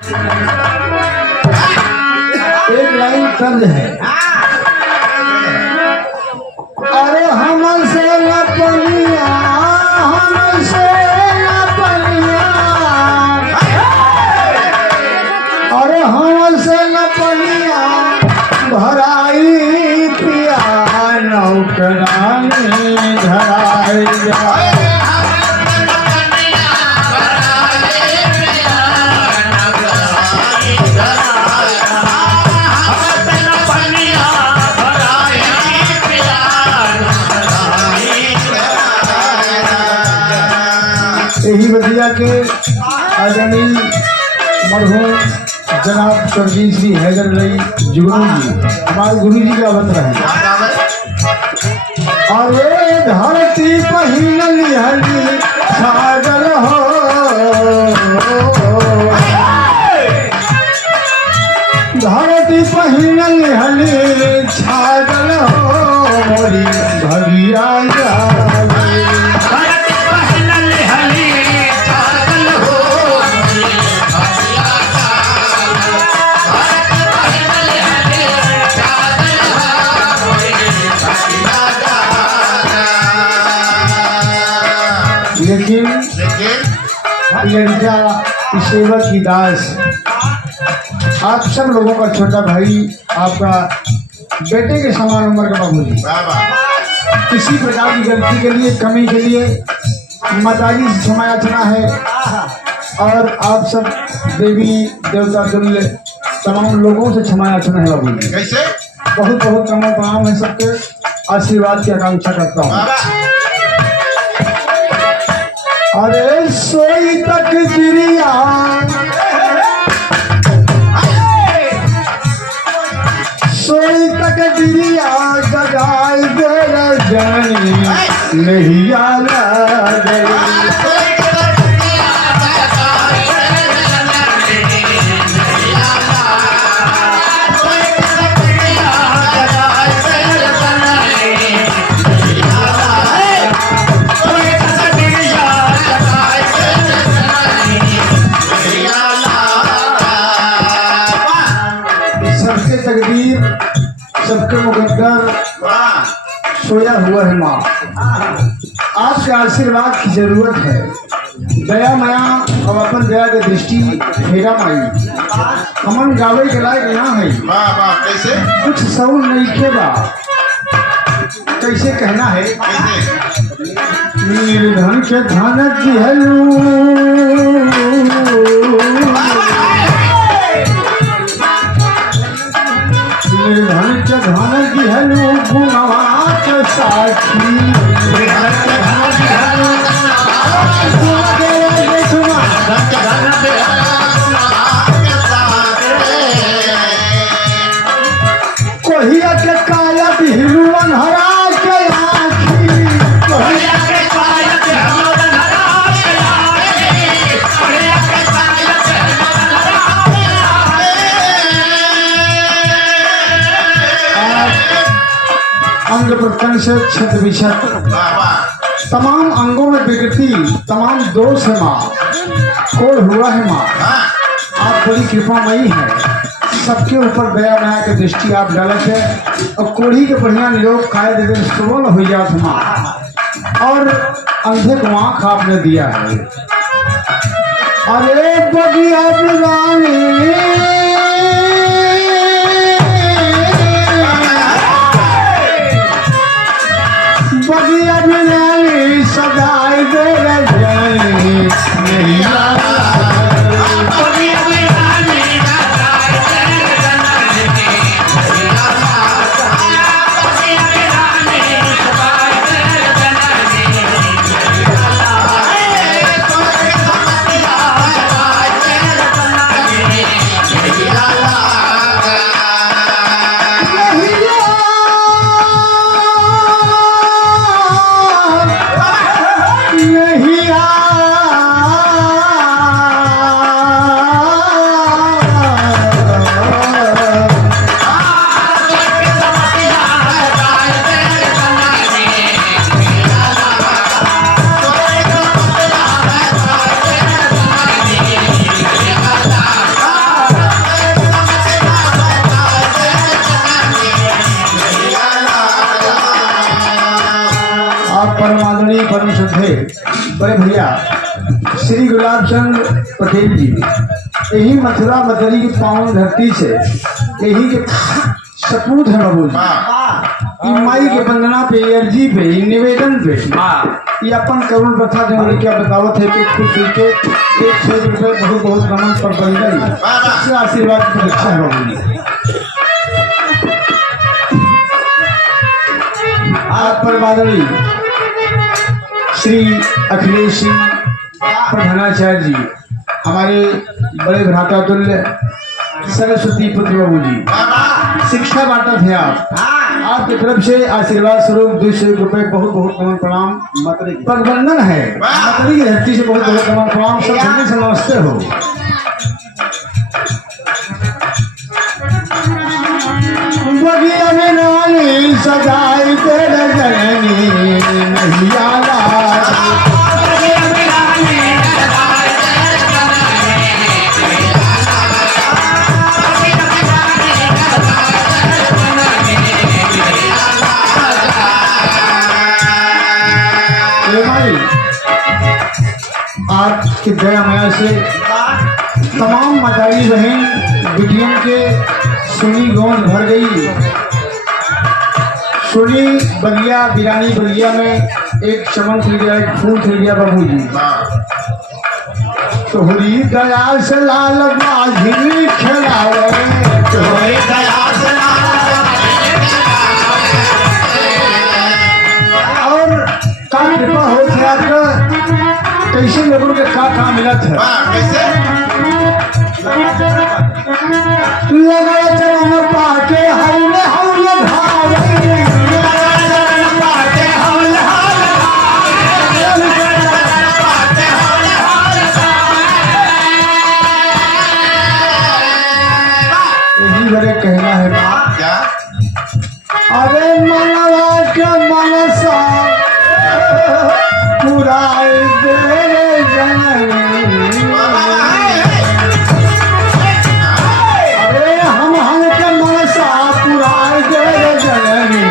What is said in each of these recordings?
एक लाइन तर्ज है। अरे हमसे न पनिया, हमसे न पनिया, अरे हमसे न पनिया भराई पिया नौकरानी धराई जाए। यही बतिया के आदरणीय मरहूम जनाब स्वर्गीय श्री हैदर अली जुगनू जी हमारे गुरु जी का बत रहे। अरे धरती पहिनल हली सागर हो, धरती पहिनल हली छागल हो, मोरी भगिया लेकिन लड़का सेवक की दास आप सब लोगों का छोटा भाई आपका बेटे के समान उम्र का बाबू जी किसी प्रकार की गलती के लिए कमी के लिए माताजी से क्षमा याचना है। और आप सब देवी देवता तुल्य तमाम लोगों से क्षमा याचना है बाबू जी। कैसे? बहुत बहुत तमाम प्रणाम है, सबके आशीर्वाद की आकांक्षा करता हूँ। अरे सोई तक दिरिया, सोई तक दिरिया जगाई दे जानी नहीं आला तकदीर सबके मुकद्दर सोया हुआ है माँ। आपके आशीर्वाद की जरूरत है। दया माया अब अपन दया के दृष्टि फेरा माई हमन गावे के लायक यहाँ है। कैसे? कुछ सऊल नहीं खेबा, कैसे कहना है? निर्धन के धन दिहलू, निर्धन के धन दिहलू गुणवा के साथी, कोहिया के काया दिहलू अनहरा के आँखी, कोहिया के काया दिहलू अनहरा के आँखी, कोहिया के काया दिहलू अनहरा के अंग प्रत्यंग से क्षत विक्षत तमाम अंगों में विकृति तमाम दोष है माँ, कोढ़ हुआ है माँ। आप बड़ी कृपामयी है, सबके ऊपर दया माया की दृष्टि आप डालत है और कोढ़ी के बढ़िया निरोग खाए देते सुबह हो जात माँ। और अंधे को आँख आपने दिया है। अरे बगिया बगिया बिनाली सदाई दे जानी नहीं बड़े भैया श्री गुलाब चंद पटेल जी यही मथुरा मदरी की पावन धरती से यही के सपूत है बाबू जी माई के वंदना पे अर्जी पे निवेदन पे ये अपन करुण प्रथा देने क्या बतावत है कि खुश के 100 रुपये बहुत बहुत नमन पर बन गई इससे आशीर्वाद की परीक्षा है बाबू जी। आप पर बादली श्री अखिलेश सिंह प्रधानाचार्य जी हमारे बड़े भ्राता तुल्य सरस्वती पुत्र बाबू जी शिक्षा बांटा थे आप आपकी तरफ से आशीर्वाद स्वरूप 200 रुपये बहुत बहुत नमन प्रणाम प्रबंधन है मतरी की धरती से बहुत बहुत नमन प्रणाम सब जल्दी से नमस्ते हो। बगिया में नानी सजाई तेरे जननी नहीं आला आपकी दया माया से तमाम मदारी बहन बिटियों के सुनी गोंद भर गई। सुनी बगिया बिरानी बगिया में एक चमन खिल गया एक फूल खिल गया बाबू जी तोहरी दया से लाल माझी खिलावे तोहरी दया से और का कृपा हो गया कैसे लोगों के का मिला था लगा चरण पाके हौले हौले भावे यही बड़े कहना है क्या अरे मनवा के मनसा पुराए तेरे जननी अरे हम के मनसा पुराए तेरे जननी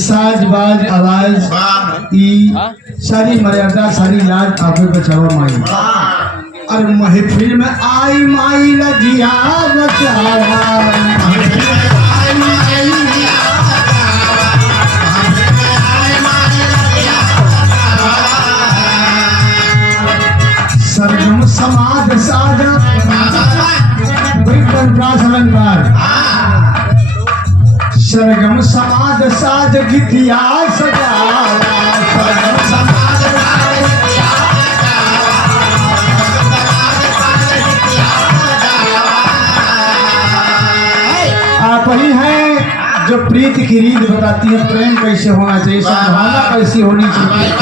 साजबाज आवाज सारी मर्यादा सारी लाज आपे बचावा माई और महफिल में आई माई लगिया सरगम समाज साजा सरगम समाज साज गीतिया सजा सरगम समाज आप ही हैं जो प्रीति की रीत बताती है प्रेम कैसे होना चाहिए सद्भावना कैसी होनी चाहिए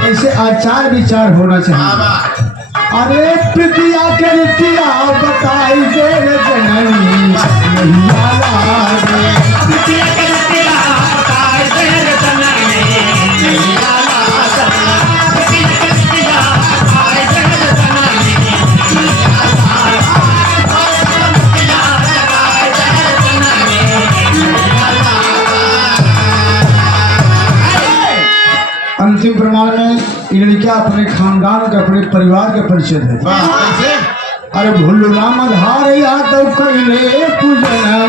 कैसे आचार विचार होना चाहिए अरे प्रीतिया के रीतिया बताई दे रे जननी मैया लागे प्रीतिया के रीतिया बताई दे रे जननी मैया लागे प्रीतिया के रीतिया बताई दे रे जननी मैया लागे। अंतिम प्रमाण में ये लड़कियां अपने खानदान के अपने परिवार के परिचय देती। अरे भूलू राम धार या तो कैले पूजन